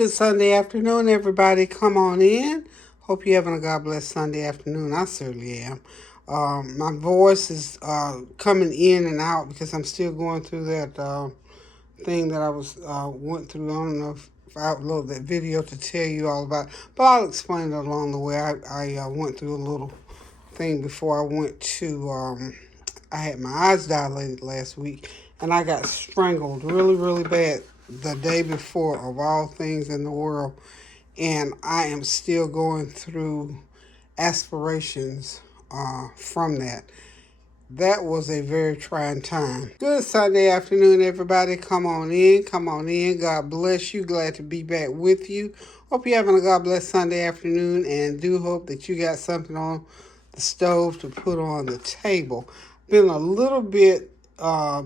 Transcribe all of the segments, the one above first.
Good Sunday afternoon, everybody. Come on in. Hope you're having a God bless Sunday afternoon. I certainly am. My voice is coming in and out because I'm still going through that thing that I went through. I don't know if I uploaded that video to tell you all about, but I'll explain it along the way. I went through a little thing before I went to. I had my eyes dilated last week, and I got strangled really, really bad the day before, of all things in the world. And I am still going through aspirations from that. That was a very trying time. Good Sunday afternoon, everybody. Come on in. Come on in. God bless you. Glad to be back with you. Hope you're having a God bless Sunday afternoon, and do hope that you got something on the stove to put on the table. Been a little bit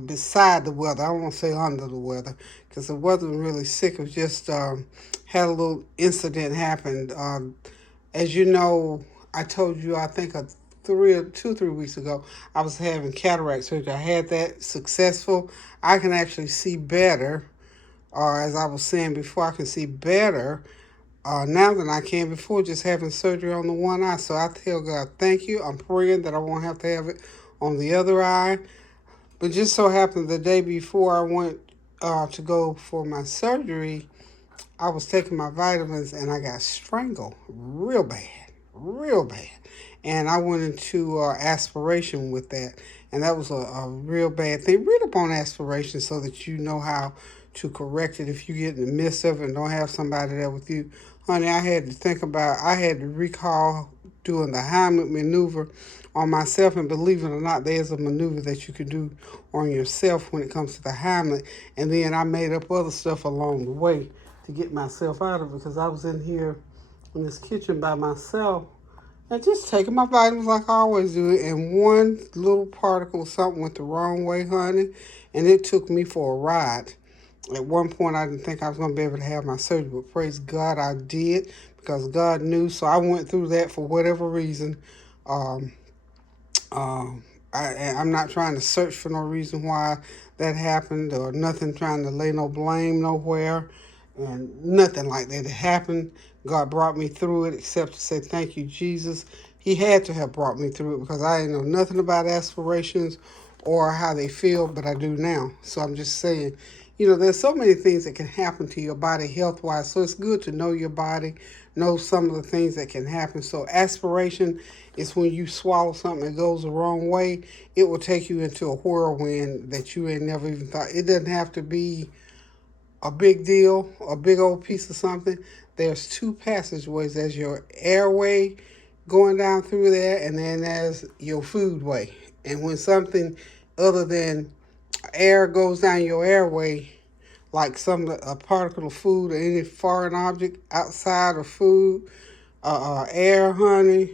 beside the weather. I won't say under the weather because the weather was really sick. It just had a little incident happen. As you know, I told you, I think 3 weeks ago, I was having cataract surgery. I had that successful. I can actually see better, or as I was saying before, I can see better now than I can before just having surgery on the one eye. So I tell God, thank you. I'm praying that I won't have to have it on the other eye. But just so happened the day before I went to go for my surgery, I was taking my vitamins and I got strangled real bad, real bad. And I went into aspiration with that. And that was a real bad thing. Read up on aspiration so that you know how to correct it if you get in the midst of it and don't have somebody there with you. Honey, I had to recall doing the Heimlich maneuver on myself. And believe it or not, there's a maneuver that you can do on yourself when it comes to the Heimlich. And then I made up other stuff along the way to get myself out of it, because I was in here in this kitchen by myself and just taking my vitamins like I always do, and one little particle of something went the wrong way, honey, and it took me for a ride. At one point, I didn't think I was going to be able to have my surgery, but praise God, I did, because God knew. So I went through that for whatever reason. I'm not trying to search for no reason why that happened, or nothing, trying to lay no blame nowhere, and nothing like that. It happened. God brought me through it, except to say thank you, Jesus. He had to have brought me through it, because I didn't know nothing about aspirations or how they feel, but I do now. So I'm just saying, there's so many things that can happen to your body health-wise, so it's good to know your body, know some of the things that can happen. So aspiration is when you swallow something that goes the wrong way. It will take you into a whirlwind that you ain't never even thought. It doesn't have to be a big deal, a big old piece of something. There's two passageways. There's your airway going down through there, and then there's your food way. And when something other than air goes down your airway, like a particle of food or any foreign object outside of food, air, honey,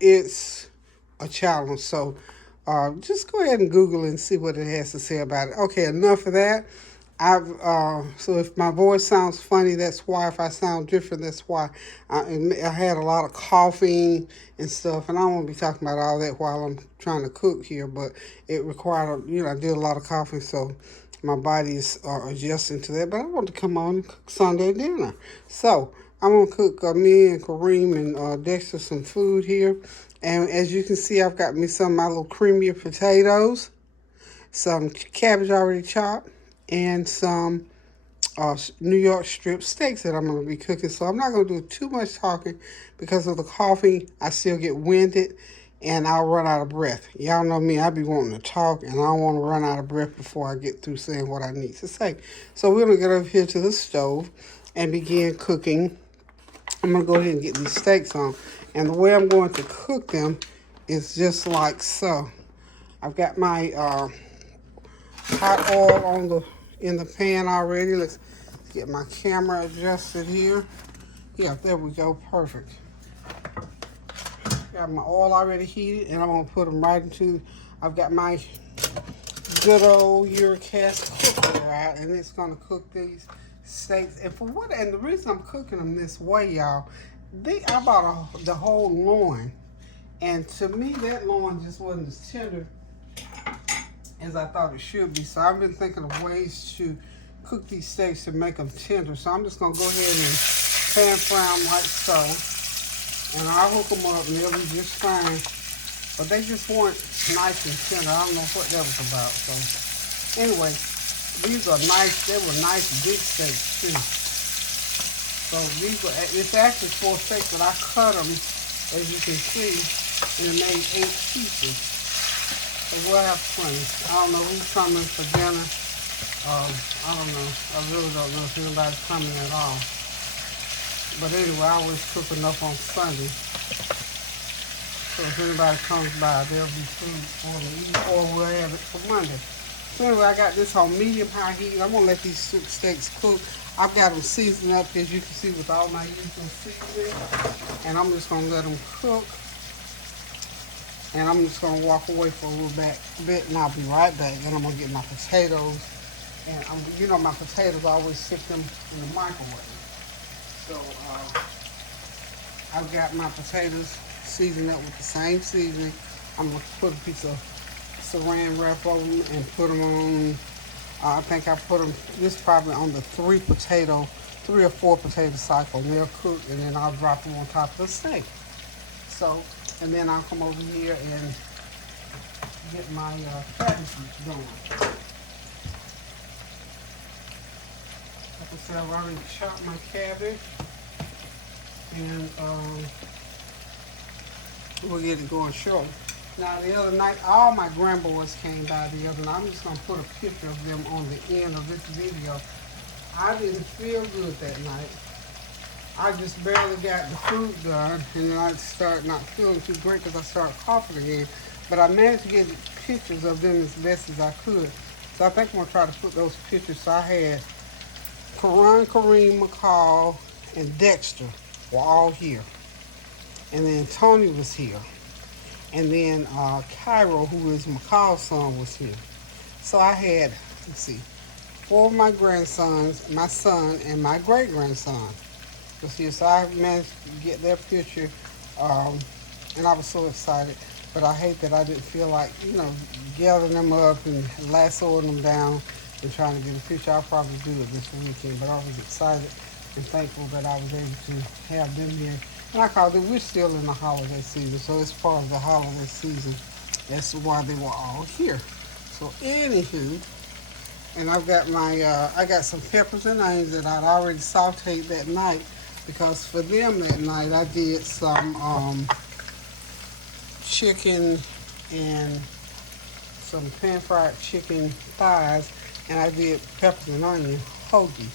it's a challenge. So just go ahead and Google and see what it has to say about it. Okay, enough of that. So if my voice sounds funny, that's why. If I sound different, that's why. I had a lot of coughing and stuff, and I won't be talking about all that while I'm trying to cook here, but it required, I did a lot of coughing, so my body is adjusting to that. But I want to come on and cook Sunday dinner. So I'm going to cook me and Kareem and Dexter some food here. And as you can see, I've got me some of my little creamier potatoes, some cabbage already chopped, and some New York strip steaks that I'm going to be cooking. So I'm not going to do too much talking because of the coughing. I still get winded and I'll run out of breath. Y'all know me, I be wanting to talk and I don't want to run out of breath before I get through saying what I need to say. So we're going to get over here to the stove and begin cooking. I'm going to go ahead and get these steaks on. And the way I'm going to cook them is just like so. I've got my hot oil in the pan already. Let's get my camera adjusted here. Yeah, there we go. Perfect. Got my oil already heated, and I'm going to put them right into. I've got my good old Uricast cooker out, and it's going to cook these steaks. And the reason I'm cooking them this way, y'all, I bought the whole loin, and to me that loin just wasn't as tender as I thought it should be. So I've been thinking of ways to cook these steaks to make them tender. So I'm just gonna go ahead and pan fry them like so. And I'll hook them up and they'll be just fine. But they just weren't nice and tender. I don't know what that was about. So anyway, these are nice, they were nice big steaks too. So these were, it's actually 4 steaks, but I cut them, as you can see, and it made 8 pieces. So we'll have plenty. I don't know who's coming for dinner. I don't know. I really don't know if anybody's coming at all. But anyway, I always cook enough on Sunday. So if anybody comes by, there'll be food for them to eat, or we'll have it for Monday. So anyway, I got this on medium high heat. I'm gonna let these steaks cook. I've got them seasoned up, as you can see, with all my usual seasoning. And I'm just gonna let them cook. And I'm just gonna walk away for a little bit, and I'll be right back. Then I'm gonna get my potatoes. And you know my potatoes, I always stick them in the microwave. So I've got my potatoes seasoned up with the same seasoning. I'm gonna put a piece of saran wrap over them and put them on. I think I put them, this probably on the 3 or 4 potato cycle. They'll cook, and then I'll drop them on top of the steak. So, and then I'll come over here and get my cabbage going. Like I said, I've already chopped my cabbage, and we'll get it going shortly. Now, the other night, all my grandboys came by the other night. I'm just going to put a picture of them on the end of this video. I didn't feel good that night. I just barely got the food done, and then I started not feeling too great because I started coughing again. But I managed to get pictures of them as best as I could. So I think I'm going to try to put those pictures. So I had Kareem, McCall, and Dexter were all here. And then Tony was here. And then Cairo, who is McCall's son, was here. So I had, let's see, 4 of my grandsons, my son, and my great-grandson was here. So I managed to get their picture, and I was so excited. But I hate that I didn't feel like, gathering them up and lassoing them down and trying to get a picture. I'll probably do it this weekend, but I was excited and thankful that I was able to have them here. And like we're still in the holiday season, so it's part of the holiday season. That's why they were all here. So anywho, and I've got my, I got some peppers and onions that I'd already sauteed that night, because for them that night I did some chicken and some pan-fried chicken thighs, and I did peppers and onion hoagie.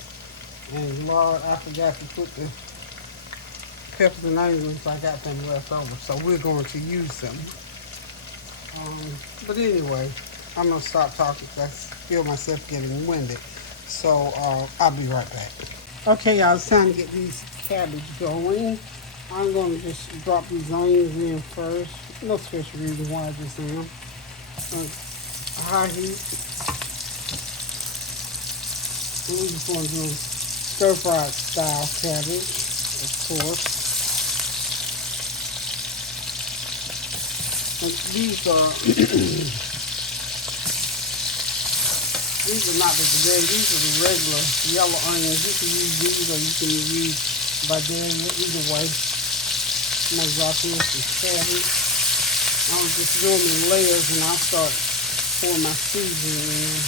And Lord, I forgot to put the peppers and onions, I got them left over, so we're going to use them. But anyway, I'm going to stop talking because I feel myself getting winded. So I'll be right back. Okay, y'all, it's time to get these cabbage going. I'm going to just drop these onions in first. No special reason why I just am. High heat. And we just want to do stir-fried style cabbage, of course. And these are these are not the spaghetti. These are the regular yellow onions. You can use these, or you can use Vidalia. Either way, I'm gonna drop in some cabbage. I'll just do them in layers, and I'll start pouring my seasoning in.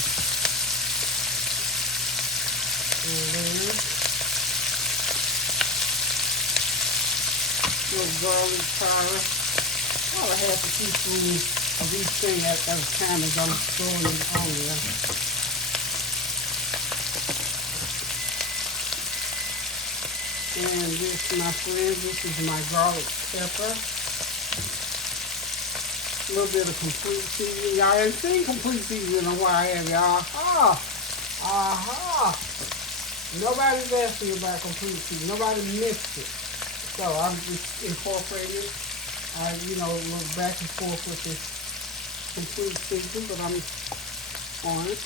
And then a little garlic powder. About a half a teaspoon of each thing at a time as I'm throwing it on there. And this, my friends, this is my garlic pepper. A little bit of complete seasoning. Y'all haven't seen complete seasoning in a while, have y'all? Aha! Nobody's asking about complete seasoning. Nobody missed it. So I'm just incorporating it. I, look back and forth with this complete season, but I'm on it.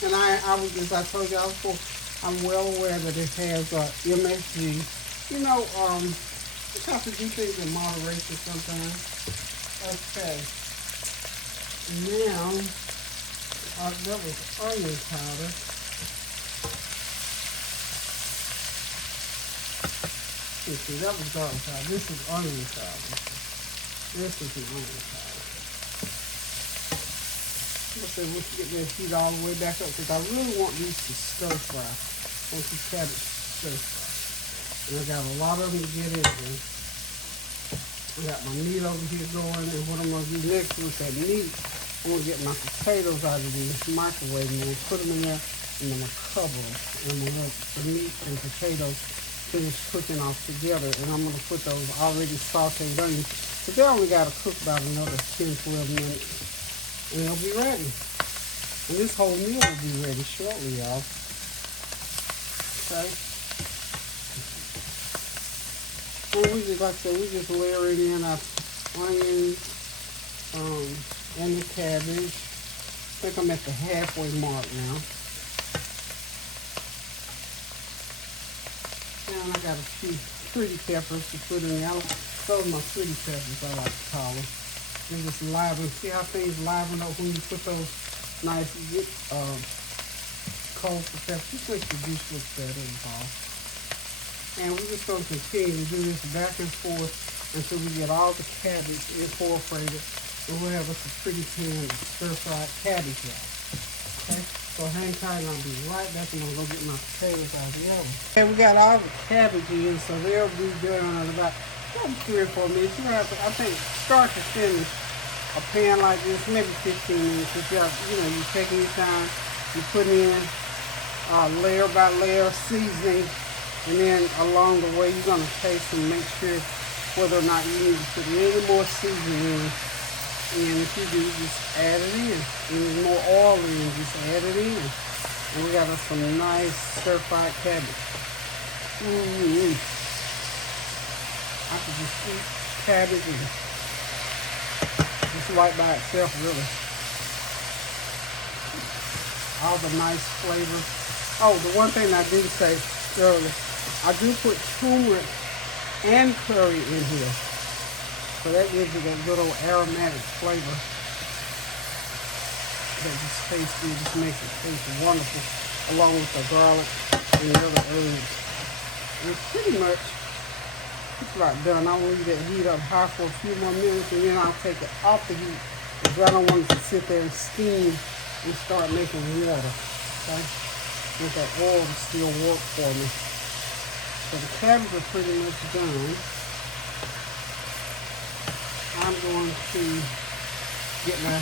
And I was, as I told y'all before, I'm well aware that it has MSG. You have to do things in moderation sometimes. Okay. Now, that was onion powder. See, that was garlic powder. This is onion powder. This is the onion powder. Like I said, once you get that heat all the way back up, because I really want these to stir fry. I want these cabbage to stir fry. And I got a lot of them to get in there. I got my meat over here going, and what I'm going to do next with that meat, I'm going to get my potatoes out of the microwave, and I'm going to put them in there, and I'm going to cover them. And I'm going to let the meat and potatoes finish cooking off together, and I'm going to put those already sauteed onions. So they only got to cook about another 10, 12 minutes, and they'll be ready. And this whole meal will be ready shortly, y'all. Okay? And we just, like I said, we just layering in our onions and the cabbage. I think I'm at the halfway mark now. And I got a few pretty peppers to put in there. Those are my pretty peppers, I like to call them. They just liven. See how things liven up when you put those nice colorful peppers? Just makes the dish look better and all. And we're just going to continue to do this back and forth until we get all the cabbage incorporated. And we'll have us a pretty pan of stir-fried cabbage, y'all. Okay? So hang tight and I'll be right back. I'm going to go get my potatoes out of the oven. Okay, we got all the cabbage in, so they'll be done in about 3 or 4 minutes. You have to, I think, start to finish a pan like this, maybe 15 minutes. If you're taking your time, you're putting in layer by layer seasoning. And then along the way, you're going to taste and make sure whether or not you need to put any more seasoning in. And if you do, just add it in. And there's more oil in, just add it in. And we got us some nice stir-fried cabbage. I could just eat cabbage and just right by itself, really. All the nice flavor. Oh, the one thing I didn't say earlier, I do put turmeric and curry in here. So that gives it that little aromatic flavor that just tastes good, just makes it taste wonderful, along with the garlic and the other herbs. And it's pretty much just about done. I'll leave that heat up high for a few more minutes, and then I'll take it off the heat because I don't want it to sit there and steam and start making water. Okay? Let that oil to still work for me. So the cabbage are pretty much done. I'm going to get my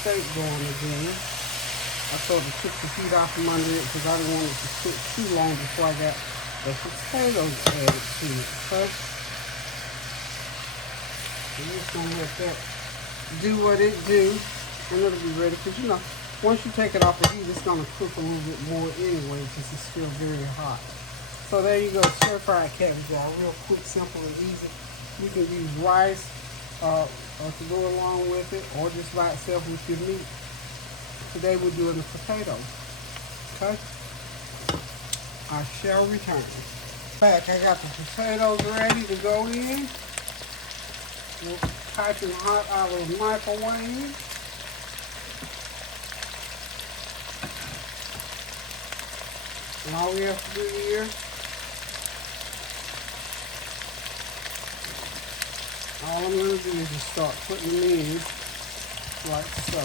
steak going again. I sort of took the heat off from under it because I didn't want it to cook too long before I got the potatoes added to it. Okay? I'm just going to let that do what it do, and it'll be ready. Because, once you take it off the heat, it's going to cook a little bit more anyway because it's still very hot. So there you go, stir-fried cabbage, y'all. Real quick, simple, and easy. You can use rice to go along with it, or just by itself with your meat. Today we're doing the potatoes. Okay? I shall return. Back, I got the potatoes ready to go in. We'll piping hot out of the microwave. And all we have to do here, all I'm going to do is just start putting them in like so.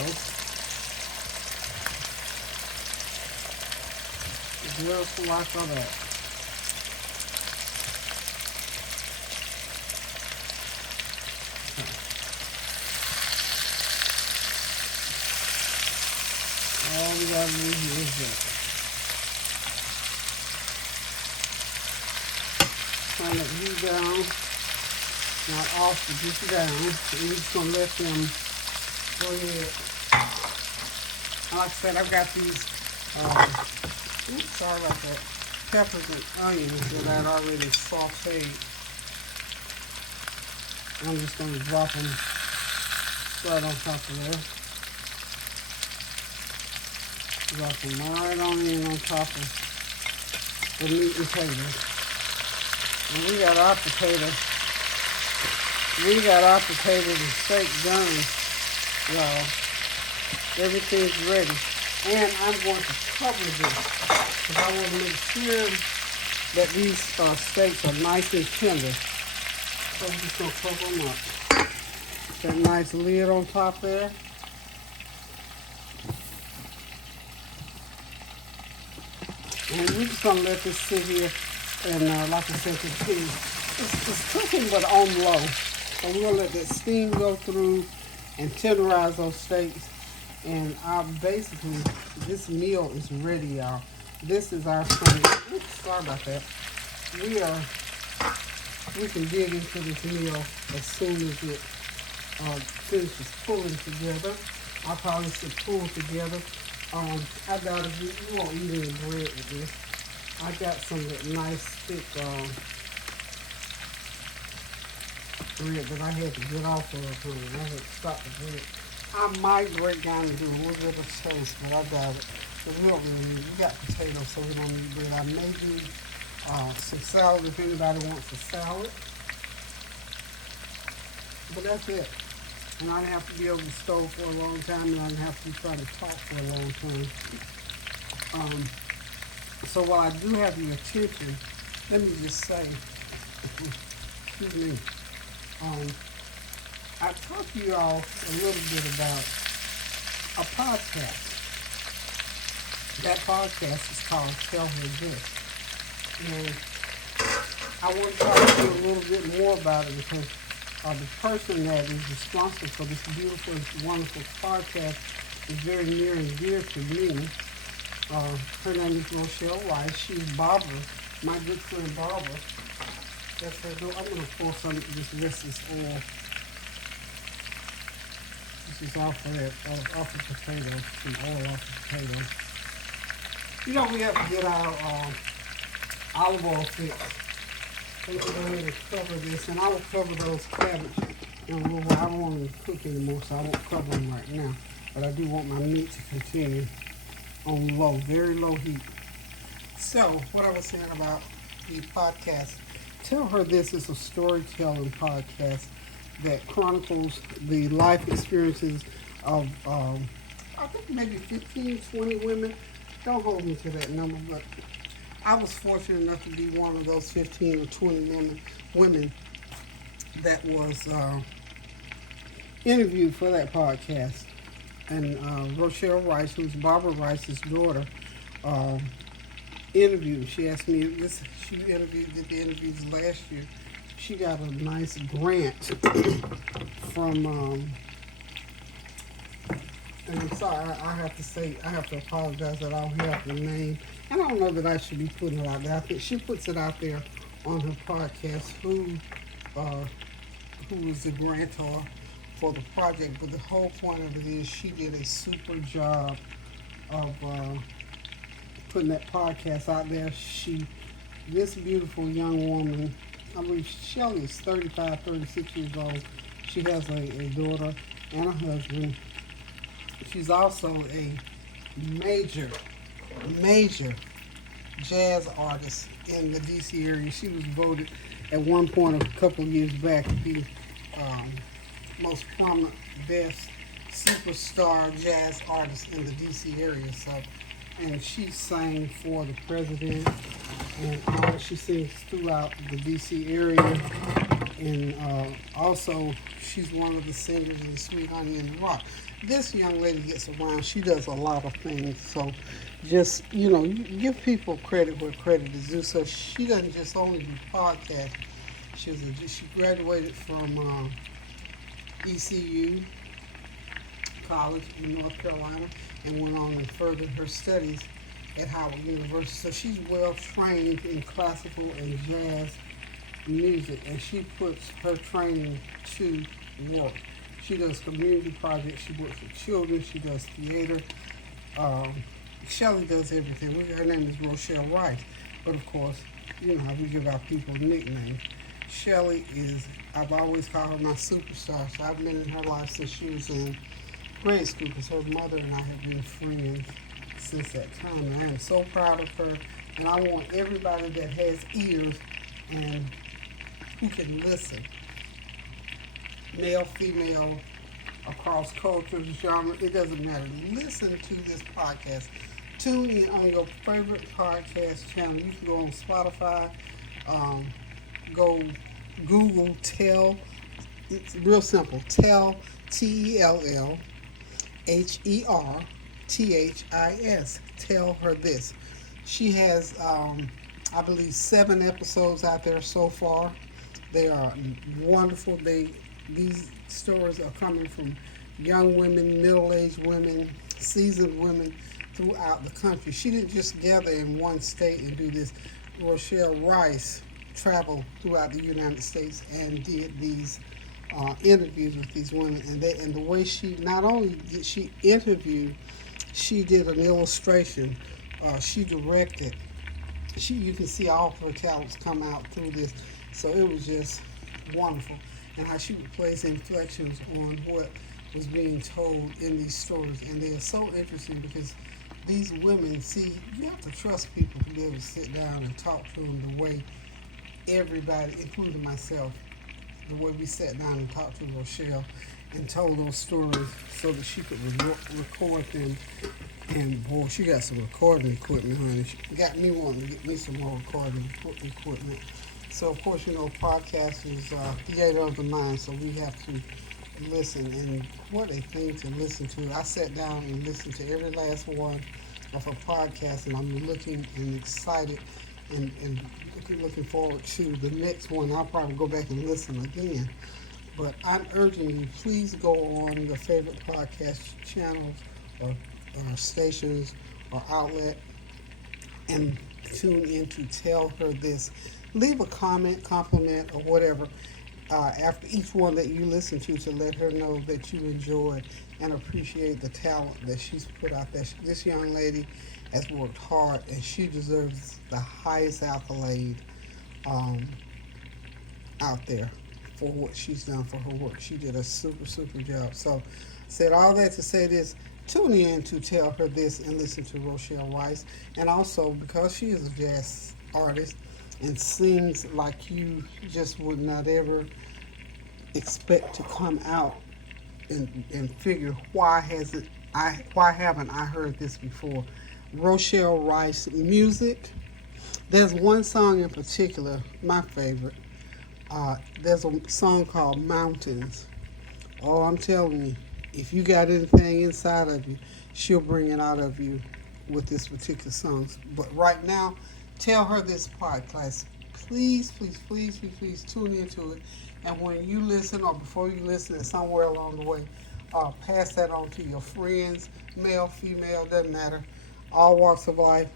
Just like that. All we got to do here is that. Turn that heat down, not off, but just down. And we're just going to let them go ahead. Like I said, I've got these, sorry about that, peppers and onions that I'd already sauteed. I'm just going to drop them right on top of there. Drop them right on in on top of the meat and potatoes. And we got our potatoes and steak done, y'all. Everything's ready. And I'm going to cover this because I want to make sure that these steaks are nice and tender. So we're just going to cover them up. That nice lid on top there. And we're just going to let this sit here and, like I said, continue. It's cooking, but on low. So we're going to let that steam go through and tenderize those steaks. And basically, this meal is ready, y'all. This is our thing. Oops, sorry about that. We can dig into this meal as soon as it finishes pulling together. I'll probably say pull together. I doubt if you won't eat any bread with this. I got some of that nice thick bread that I had to get off of. I had to stop the bread. I might break down and do a little bit of toast, but I doubt it. But we don't really need it. We got potatoes, so we don't need bread. I may do some salad if anybody wants a salad. But that's it. And I didn't have to be over the stove for a long time, and I didn't have to be trying to talk for a long time. So while I do have your attention, let me just say, excuse me, I talked to you all a little bit about a podcast. That podcast is called Tell Her This. And I want to talk to you a little bit more about it because the person that is responsible for this beautiful, wonderful podcast is very near and dear to me. Her name is Rochelle Rice. She's Barbara, my good friend Barbara. That's her door. I'm going to pour some of this rest of this oil. This is off of potatoes, some oil off of potatoes. You know, we have to get our olive oil fixed. I'm going to go ahead and cover this, and I will cover those cabbage in a little while. I don't want them to cook anymore, so I won't cover them right now. But I do want my meat to continue on low, very low heat. So, what I was saying about the podcast, Tell Her This is a storytelling podcast that chronicles the life experiences of, I think maybe 15, 20 women. Don't hold me to that number, but I was fortunate enough to be one of those 15 or 20 women that was interviewed for that podcast. And Rochelle Rice, who's Barbara Rice's daughter, interviewed. She asked me this. She did the interviews last year. She got a nice grant from. And I'm sorry, I have to apologize that I don't have the name. And I don't know that I should be putting it out there. I think she puts it out there on her podcast, who was the grantor for the project. But the whole point of it is she did a super job of putting that podcast out there. This beautiful young woman, I believe Shelly is 35, 36 years old. She has a daughter and a husband. She's also a major jazz artist in the D.C. area. She was voted at one point a couple of years back to be most prominent, best superstar jazz artist in the D.C. area. So, and she sang for the president, and she sings throughout the D.C. area. And also, she's one of the singers in Sweet Honey in the Rock. This young lady gets around. She does a lot of things. So just, you give people credit where credit is due. So she doesn't just only do podcasts. She graduated from ECU College in North Carolina and went on and furthered her studies at Howard University. So she's well trained in classical and jazz music, and she puts her training to work. She does community projects. She works with children. She does theater. Shelly does everything. Her name is Rochelle Rice. But of course, you know how we give our people nicknames. Shelly I've always called her my superstar. So I've been in her life since she was in grade school, because her mother and I have been friends since that time. And I am so proud of her. And I want everybody that has ears and who can listen, male, female, across cultures, genre, it doesn't matter. Listen to this podcast, tune in on your favorite podcast channel. You can go on Spotify, um, go Google Tell. It's real simple. Tell, TELLHERTHIS. Tell her this. She has, I believe, 7 episodes out there so far. They are wonderful. These stories are coming from young women, middle-aged women, seasoned women throughout the country. She didn't just gather in one state and do this. Rochelle Rice traveled throughout the United States and did these interviews with these women, and the way she not only did she interview, she did an illustration. She directed. You can see all of her talents come out through this. So it was just wonderful, and how she would place inflections on what was being told in these stories, and they are so interesting because these women, see, you have to trust people to be able to sit down and talk to them the way everybody, including myself, the way we sat down and talked to Rochelle and told those stories so that she could record them. And boy, she got some recording equipment, honey. She got me wanting to get me some more recording equipment. So, of course, podcast is theater of the mind, so we have to listen. And what a thing to listen to. I sat down and listened to every last one of her podcasts, and I'm looking and excited and looking forward to the next one. I'll probably go back and listen again. But I'm urging you, please go on your favorite podcast channels or stations or outlet and tune in to Tell Her This. Leave a comment, compliment, or whatever after each one that you listen to let her know that you enjoyed and appreciate the talent that she's put out there. This young lady has worked hard, and she deserves the highest accolade out there for what she's done for her work. She did a super, super job. So, said all that to say this. Tune in to Tell Her This and listen to Rochelle Rice. And also, because she is a jazz artist and sings like you just would not ever expect to come out and figure why haven't I heard this before? Rochelle Rice music. There's one song in particular, my favorite. There's a song called Mountains. Oh, I'm telling you, if you got anything inside of you, she'll bring it out of you with this particular song. But right now, Tell Her This podcast. Please, please, please, please, please tune into it. And when you listen or before you listen, somewhere along the way, pass that on to your friends, male, female, doesn't matter, all walks of life.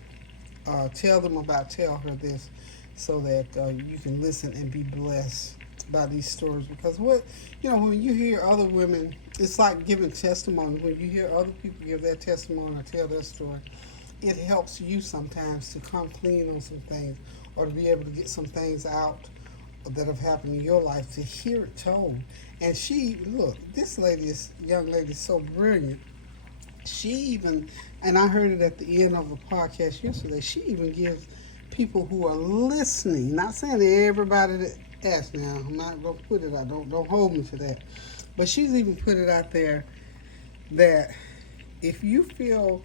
Tell them about Tell Her This so that you can listen and be blessed by these stories. Because when you hear other women, it's like giving testimony. When you hear other people give their testimony or tell their story, it helps you sometimes to come clean on some things or to be able to get some things out that have happened in your life, to hear it told. And this young lady is so brilliant. She even, and I heard it at the end of the podcast yesterday, she even gives people who are listening, not saying to everybody that asks now, I'm not going to put it out, don't hold me to that, but she's even put it out there that if you feel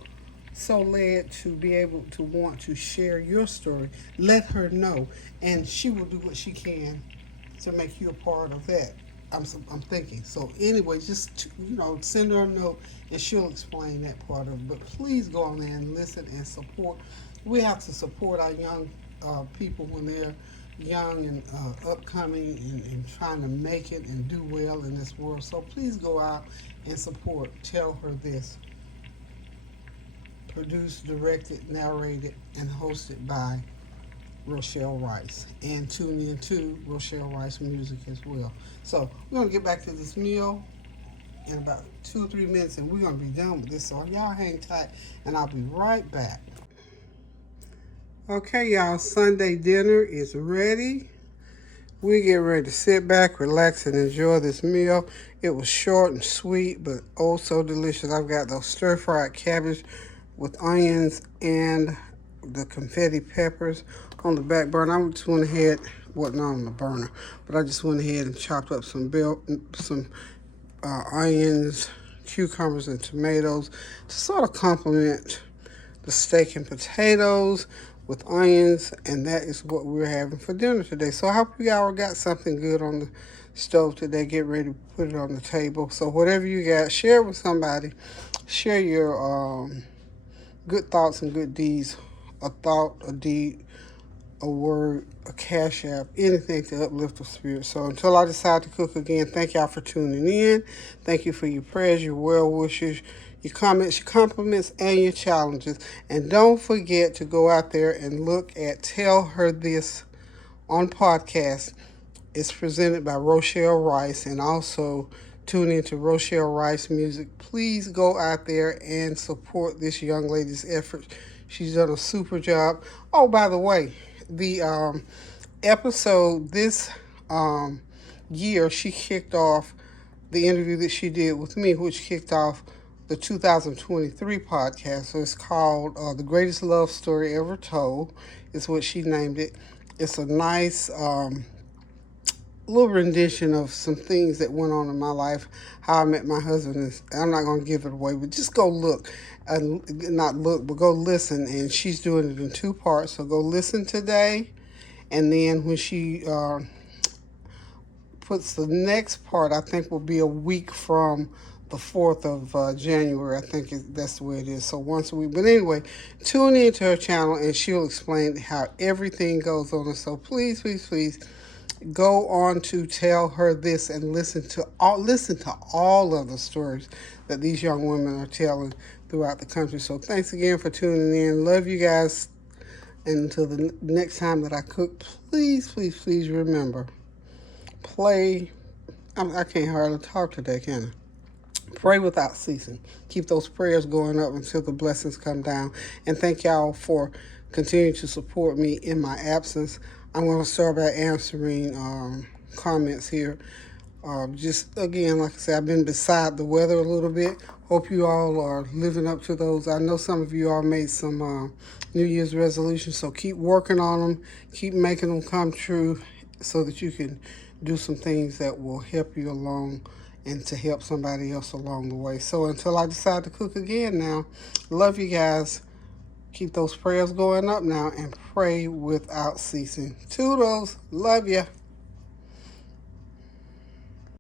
so led to be able to want to share your story, let her know, and she will do what she can to make you a part of that. I'm thinking. So anyway, just send her a note and she'll explain that part of it. But please go on there and listen and support. We have to support our young people when they're young and upcoming and trying to make it and do well in this world. So please go out and support Tell Her This. Produced, directed, narrated, and hosted by Rochelle Rice. And tune in to Rochelle Rice music as well. So we're going to get back to this meal in about 2 or 3 minutes, and we're going to be done with this. So y'all hang tight, and I'll be right back. Okay, y'all, Sunday dinner is ready. We get ready to sit back, relax, and enjoy this meal. It was short and sweet, but oh so delicious. I've got those stir-fried cabbage with onions and the confetti peppers on the back burner. I just went ahead, not on the burner, but I just went ahead and chopped up some onions, cucumbers, and tomatoes to sort of complement the steak and potatoes with onions, and that is what we're having for dinner today. So I hope you all got something good on the stove today. Get ready to put it on the table. So whatever you got, share it with somebody. Share your good thoughts and good deeds, a thought, a deed, a word, a cash app, anything to uplift the spirit. So until I decide to cook again, thank y'all for tuning in. Thank you for your prayers, your well wishes, your comments, your compliments, and your challenges. And don't forget to go out there and look at Tell Her This on podcast. It's presented by Rochelle Rice, and also tune into Rochelle Rice Music. Please go out there and support this young lady's efforts. She's done a super job. Oh, by the way, the episode this year, she kicked off the interview that she did with me, which kicked off the 2023 podcast. So it's called The Greatest Love Story Ever Told, is what she named it. It's a nice little rendition of some things that went on in my life, how I met my husband. I'm not going to give it away, but just go look. Not look, but go listen. And she's doing it in two parts. So go listen today. And then when she puts the next part, I think will be a week from the 4th of January. I think that's the way it is. So once a week. But anyway, tune into her channel and she'll explain how everything goes on. And so please, please, please go on to Tell Her This and listen to all of the stories that these young women are telling throughout the country. So thanks again for tuning in. Love you guys. And until the next time that I cook, please, please, please remember, I can't hardly talk today, can I? Pray without ceasing. Keep those prayers going up until the blessings come down. And thank y'all for continuing to support me in my absence. I'm going to start by answering comments here. Just again, like I said, I've been beside the weather a little bit. Hope you all are living up to those. I know some of you all made some New Year's resolutions, so keep working on them. Keep making them come true so that you can do some things that will help you along and to help somebody else along the way. So until I decide to cook again now, love you guys. Keep those prayers going up now and pray without ceasing. Toodles. Love ya.